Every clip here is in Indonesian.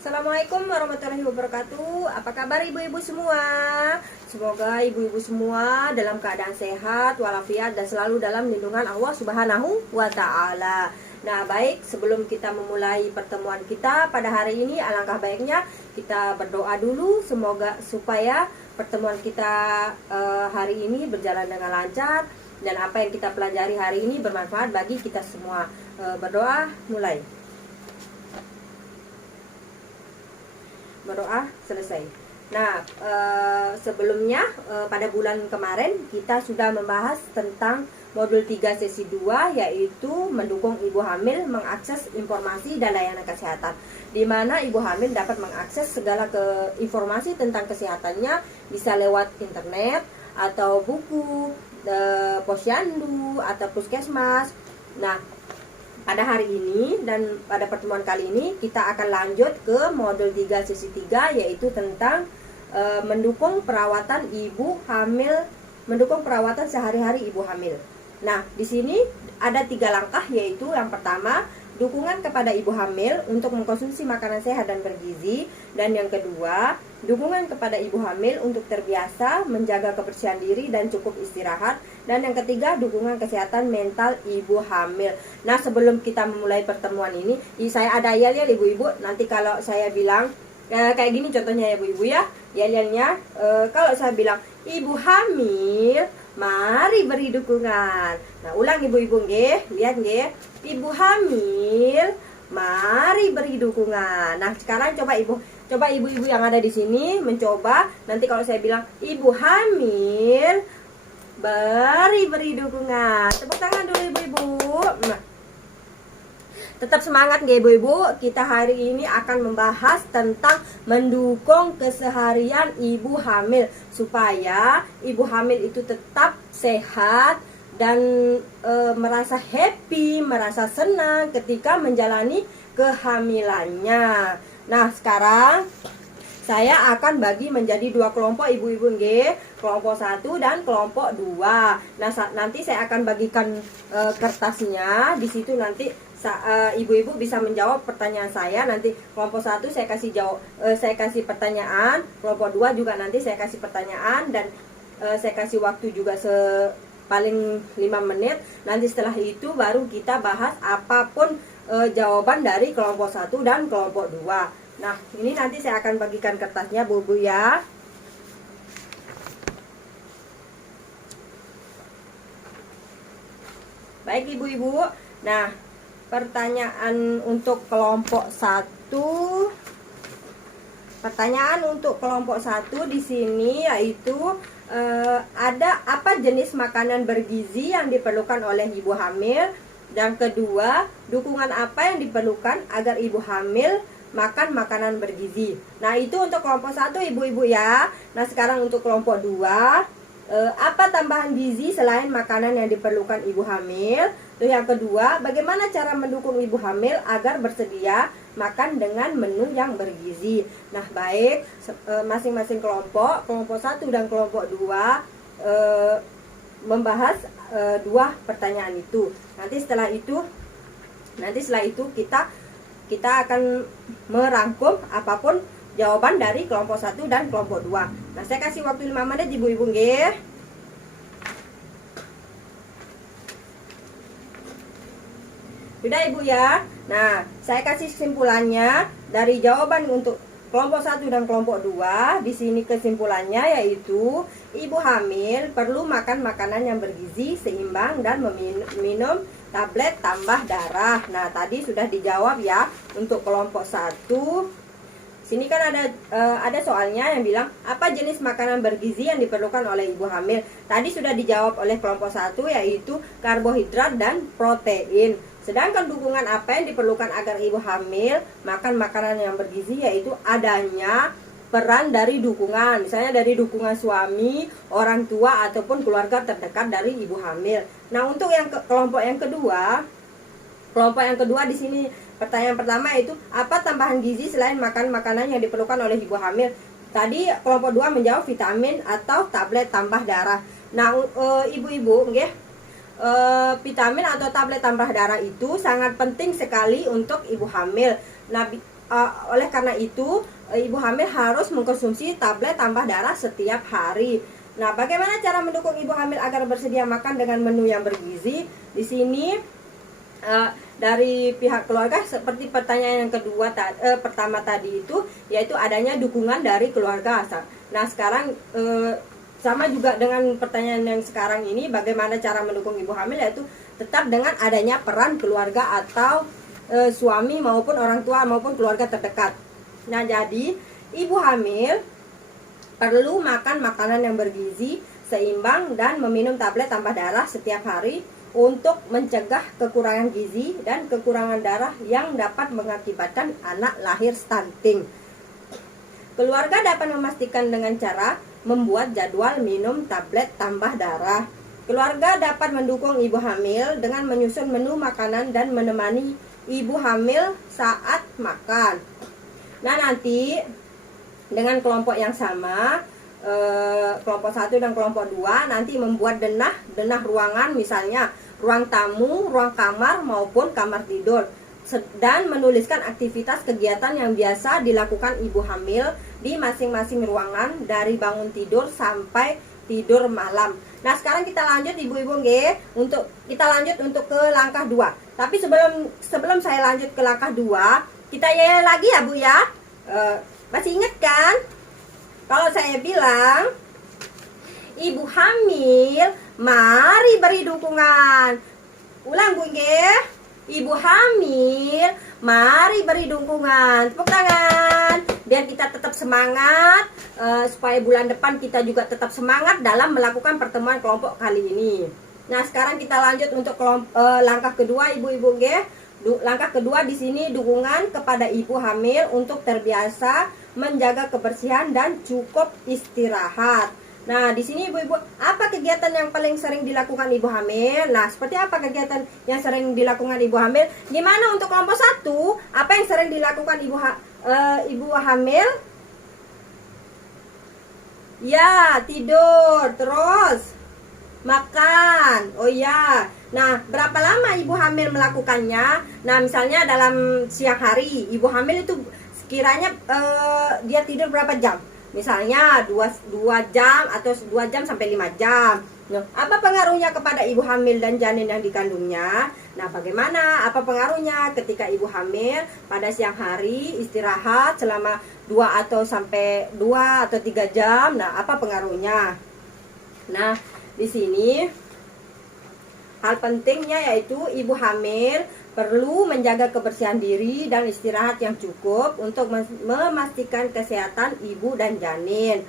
Assalamualaikum warahmatullahi wabarakatuh. Apa kabar ibu-ibu semua? Semoga ibu-ibu semua dalam keadaan sehat, walafiat, dan selalu dalam lindungan Allah Subhanahu wa Ta'ala. Nah, baik, sebelum kita memulai pertemuan kita pada hari ini, alangkah baiknya kita berdoa dulu, semoga supaya pertemuan kita hari ini berjalan dengan lancar dan apa yang kita pelajari hari ini bermanfaat bagi kita semua. Berdoa, mulai. Berdoa selesai. Nah, sebelumnya pada bulan kemarin kita sudah membahas tentang modul 3 sesi 2, yaitu mendukung ibu hamil mengakses informasi dan layanan kesehatan, di mana ibu hamil dapat mengakses segala informasi tentang kesehatannya, bisa lewat internet atau buku, posyandu atau puskesmas. Nah, pada hari ini dan pada pertemuan kali ini kita akan lanjut ke modul 3 sesi 3, yaitu tentang mendukung perawatan ibu hamil, mendukung perawatan sehari-hari ibu hamil. Nah, di sini ada 3 langkah, yaitu yang pertama, dukungan kepada ibu hamil untuk mengkonsumsi makanan sehat dan bergizi, dan yang kedua, dukungan kepada ibu hamil untuk terbiasa menjaga kebersihan diri dan cukup istirahat, dan yang ketiga, dukungan kesehatan mental ibu hamil. Nah, sebelum kita memulai pertemuan ini, saya ada yel-yel ibu-ibu. Nanti kalau saya bilang kayak gini contohnya ya ibu-ibu ya, yel-yelnya kalau saya bilang ibu hamil, mari beri dukungan. Nah, ulang ibu-ibu nggih, lihat nggih. Ibu hamil, mari beri dukungan. Nah, sekarang coba ibu-ibu yang ada di sini mencoba. Nanti kalau saya bilang ibu hamil, beri dukungan. Tepuk tangan dulu ibu-ibu. Nah, tetap semangat nggih ibu-ibu. Kita hari ini akan membahas tentang mendukung keseharian ibu hamil supaya ibu hamil itu tetap sehat dan merasa happy, merasa senang ketika menjalani kehamilannya. Nah, sekarang saya akan bagi menjadi 2 kelompok ibu-ibu nggih, kelompok 1 dan kelompok 2. Nah, nanti saya akan bagikan kertasnya. Di situ nanti ibu-ibu bisa menjawab pertanyaan saya. Nanti kelompok 1 saya kasih saya kasih pertanyaan, kelompok 2 juga nanti saya kasih pertanyaan, dan saya kasih waktu juga paling 5 menit. Nanti setelah itu baru kita bahas apapun jawaban dari kelompok 1 dan kelompok 2. Nah, ini nanti saya akan bagikan kertasnya Bu ya. Baik ibu-ibu. Nah, pertanyaan untuk kelompok 1. Pertanyaan untuk kelompok 1 di sini yaitu ada apa jenis makanan bergizi yang diperlukan oleh ibu hamil? Dan kedua, dukungan apa yang diperlukan agar ibu hamil makan makanan bergizi? Nah, itu untuk kelompok 1 ibu-ibu ya. Nah, sekarang untuk kelompok 2, apa tambahan gizi selain makanan yang diperlukan ibu hamil? Terus yang kedua, bagaimana cara mendukung ibu hamil agar bersedia makan dengan menu yang bergizi? Nah, baik, masing-masing kelompok 1 dan kelompok 2 membahas 2 pertanyaan itu. Nanti setelah itu kita akan merangkum apapun jawaban dari kelompok 1 dan kelompok 2. Nah, saya kasih waktu 5 menit ibu-ibu nggih. Sudah ibu ya. Nah, saya kasih kesimpulannya dari jawaban untuk kelompok 1 dan kelompok 2. Di sini kesimpulannya yaitu ibu hamil perlu makan makanan yang bergizi, seimbang, dan minum tablet tambah darah. Nah, tadi sudah dijawab ya untuk kelompok 1. Sini kan ada soalnya yang bilang apa jenis makanan bergizi yang diperlukan oleh ibu hamil. Tadi sudah dijawab oleh kelompok 1, yaitu karbohidrat dan protein. Sedangkan dukungan apa yang diperlukan agar ibu hamil makan makanan yang bergizi, yaitu adanya peran dari dukungan, misalnya dari dukungan suami, orang tua, ataupun keluarga terdekat dari ibu hamil. Nah, untuk kelompok yang kedua di sini pertanyaan pertama itu apa tambahan gizi selain makan makanan yang diperlukan oleh ibu hamil? Tadi kelompok 2 menjawab vitamin atau tablet tambah darah. Nah, ibu-ibu nggih, vitamin atau tablet tambah darah itu sangat penting sekali untuk ibu hamil. Nah, oleh karena itu ibu hamil harus mengkonsumsi tablet tambah darah setiap hari. Nah, bagaimana cara mendukung ibu hamil agar bersedia makan dengan menu yang bergizi? Di sini dari pihak keluarga seperti pertanyaan yang kedua pertama tadi itu, yaitu adanya dukungan dari keluarga. Nah, sekarang sama juga dengan pertanyaan yang sekarang ini, bagaimana cara mendukung ibu hamil, yaitu tetap dengan adanya peran keluarga atau suami maupun orang tua maupun keluarga terdekat. Nah, jadi ibu hamil perlu makan makanan yang bergizi, seimbang, dan meminum tablet tambah darah setiap hari untuk mencegah kekurangan gizi dan kekurangan darah yang dapat mengakibatkan anak lahir stunting. Keluarga dapat memastikan dengan cara membuat jadwal minum tablet tambah darah. Keluarga dapat mendukung ibu hamil dengan menyusun menu makanan dan menemani ibu hamil saat makan. Nah, nanti dengan kelompok yang sama, kelompok 1 dan kelompok 2 nanti membuat denah ruangan, misalnya ruang tamu, ruang kamar maupun kamar tidur, dan menuliskan aktivitas kegiatan yang biasa dilakukan ibu hamil di masing-masing ruangan dari bangun tidur sampai tidur malam. Nah, sekarang kita lanjut ibu-ibu kita lanjut untuk ke langkah 2. Tapi sebelum saya lanjut ke langkah 2, kita yel lagi ya Bu ya. Masih ingat kan? Kalau saya bilang ibu hamil, mari beri dukungan. Ulang Bu ibu hamil, mari beri dukungan. Tepuk tangan biar kita tetap semangat, supaya bulan depan kita juga tetap semangat dalam melakukan pertemuan kelompok kali ini. Nah, sekarang kita lanjut untuk langkah kedua ibu-ibu Langkah kedua di sini dukungan kepada ibu hamil untuk terbiasa menjaga kebersihan dan cukup istirahat. Nah, di sini ibu-ibu, apa kegiatan yang paling sering dilakukan ibu hamil? Nah, seperti apa kegiatan yang sering dilakukan ibu hamil? Gimana untuk kelompok 1? Apa yang sering dilakukan ibu hamil? Ya, tidur, terus makan. Oh ya. Nah, berapa lama ibu hamil melakukannya? Nah, misalnya dalam siang hari, ibu hamil itu sekiranya dia tidur berapa jam? Misalnya 2 jam atau 2 jam sampai 5 jam. Nah, apa pengaruhnya kepada ibu hamil dan janin yang dikandungnya? Nah, bagaimana? Apa pengaruhnya ketika ibu hamil pada siang hari istirahat selama 2 atau 3 jam? Nah, apa pengaruhnya? Nah, di sini hal pentingnya yaitu ibu hamil perlu menjaga kebersihan diri dan istirahat yang cukup untuk memastikan kesehatan ibu dan janin.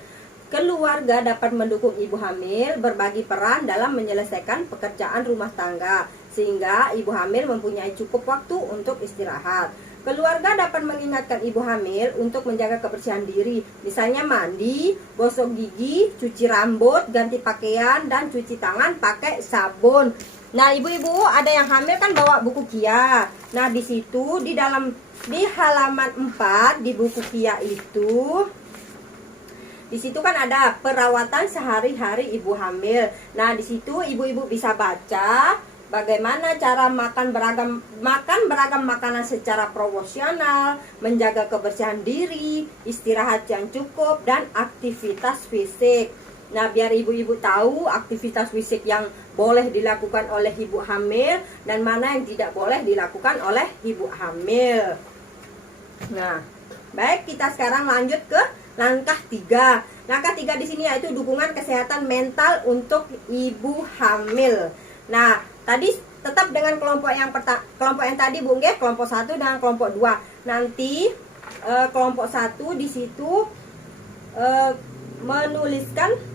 Keluarga dapat mendukung ibu hamil berbagi peran dalam menyelesaikan pekerjaan rumah tangga, sehingga ibu hamil mempunyai cukup waktu untuk istirahat. Keluarga dapat mengingatkan ibu hamil untuk menjaga kebersihan diri, misalnya mandi, gosok gigi, cuci rambut, ganti pakaian, dan cuci tangan pakai sabun. Nah, ibu-ibu ada yang hamil kan bawa buku Kia. Nah, di situ di halaman 4 di buku Kia itu, di situ kan ada perawatan sehari-hari ibu hamil. Nah, di situ ibu-ibu bisa baca bagaimana cara makan beragam makanan secara proporsional, menjaga kebersihan diri, istirahat yang cukup, dan aktivitas fisik. Nah, biar ibu-ibu tahu aktivitas fisik yang boleh dilakukan oleh ibu hamil dan mana yang tidak boleh dilakukan oleh ibu hamil. Nah, baik, kita sekarang lanjut ke langkah 3. Langkah 3 di sini yaitu dukungan kesehatan mental untuk ibu hamil. Nah, tadi tetap dengan kelompok yang tadi Bu kelompok 1 dan kelompok 2. Nanti kelompok 1 di situ menuliskan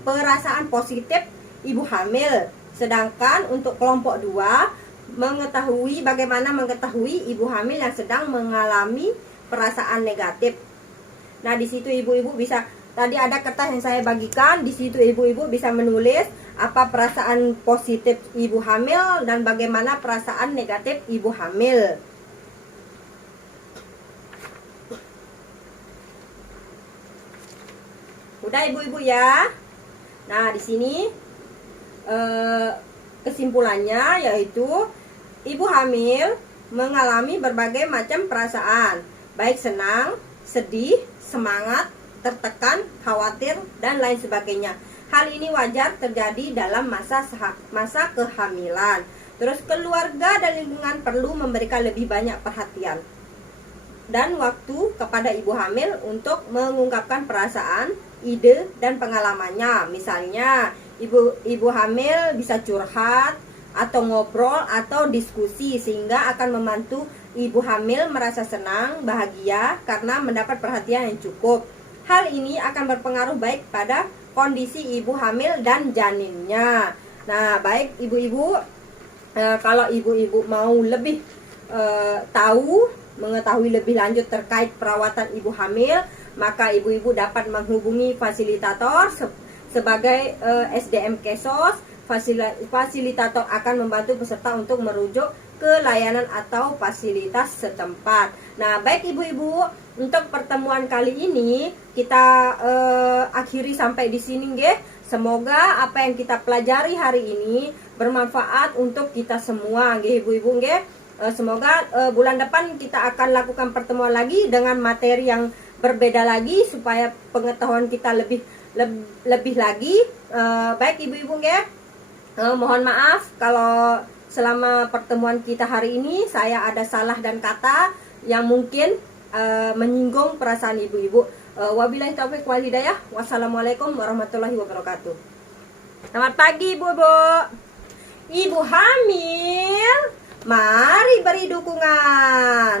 perasaan positif ibu hamil. Sedangkan untuk kelompok 2 bagaimana mengetahui ibu hamil yang sedang mengalami perasaan negatif. Nah, di situ ibu-ibu bisa, tadi ada kertas yang saya bagikan, di situ ibu-ibu bisa menulis apa perasaan positif ibu hamil dan bagaimana perasaan negatif ibu hamil. Udah ibu-ibu ya. Nah, di sini kesimpulannya yaitu ibu hamil mengalami berbagai macam perasaan. baik senang, sedih, semangat, tertekan, khawatir, dan lain sebagainya. Hal ini wajar terjadi dalam masa kehamilan. Terus keluarga dan lingkungan perlu memberikan lebih banyak perhatian dan waktu kepada ibu hamil untuk mengungkapkan perasaan, ide, dan pengalamannya. Misalnya, ibu hamil bisa curhat atau ngobrol atau diskusi sehingga akan membantu ibu hamil merasa senang, bahagia karena mendapat perhatian yang cukup. Hal ini akan berpengaruh baik pada kondisi ibu hamil dan janinnya. Nah, baik ibu-ibu, kalau ibu-ibu mau lebih mengetahui lebih lanjut terkait perawatan ibu hamil, maka ibu-ibu dapat menghubungi fasilitator sebagai SDM Kesos. Fasilitator akan membantu peserta untuk merujuk ke layanan atau fasilitas setempat. Nah, baik ibu-ibu, untuk pertemuan kali ini kita akhiri sampai di sini, nggih. Semoga apa yang kita pelajari hari ini bermanfaat untuk kita semua, nggih ibu-ibu, nggih. Semoga bulan depan kita akan lakukan pertemuan lagi dengan materi yang berbeda lagi supaya pengetahuan kita lebih lagi. Baik ibu-ibu, nggih. Mohon maaf kalau selama pertemuan kita hari ini saya ada salah dan kata yang mungkin menyinggung perasaan ibu-ibu. Wabillahi taufiq wal hidayah. Wassalamualaikum warahmatullahi wabarakatuh. Selamat pagi ibu-ibu. Ibu hamil, mari beri dukungan.